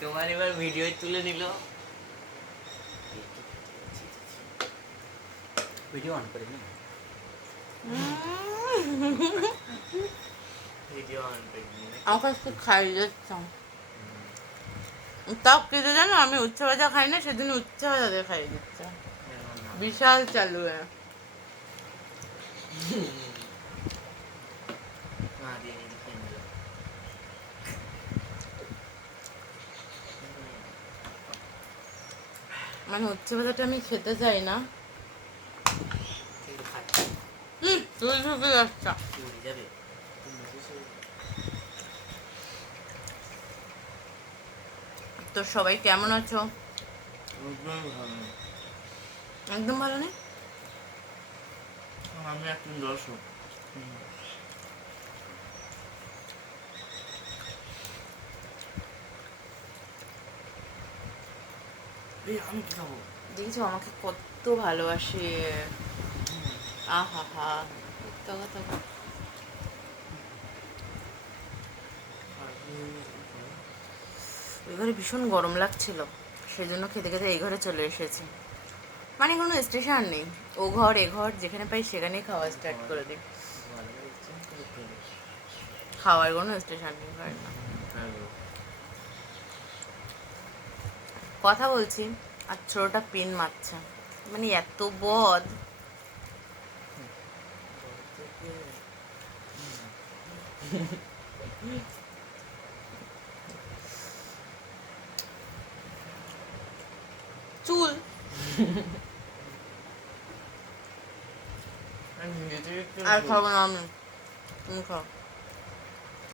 তোমার এবার ভিডিও তুলে নিল, ভিডিও অন করে নি, ভিডিও অন করে নি। আমার কাছে খাই যাচ্ছাম, তাও কিছু জানো আমি উচ্চ ভাজা খাই না, সেদিন উচ্চ ভাজা দিয়ে খাই দিচ্ছে, বিশাল চালু হ্যাঁ। না দিয়ে নি, খেয়ে নিল। মানে উচ্চ ভাজাটা আমি খেতে চাই না, কিন্তু খাই, তুই ঢুকে যাচ্ছা। কি উড়ে যাবে? তুমি বুঝেছো? তো সবাই কেমন আছো? একদম ভালো না। একদম ভালো নেই? আমি একজন দর্শক। এই আমি কি খাবো? দেখেছো আমাকে কত ভালোবাসে, আহা হা, তগো তগো। ওই ঘরে ভীষণ গরম লাগছিল, সেই জন্য খেতে খেতে এই ঘরে চলে এসেছি। মানে কোনো স্টেশন নেই, ও ঘর এ ঘর যেখানে পাই সেখানেই খাওয়া স্টার্ট করে দিই, খাওয়ার কোনো স্টেশন নেই ঘরে না। কথা বলছি আর ছোটটা পেন মারছে, মানে এত বদ। চুল আর খাবো না আমি, তুমি খাও।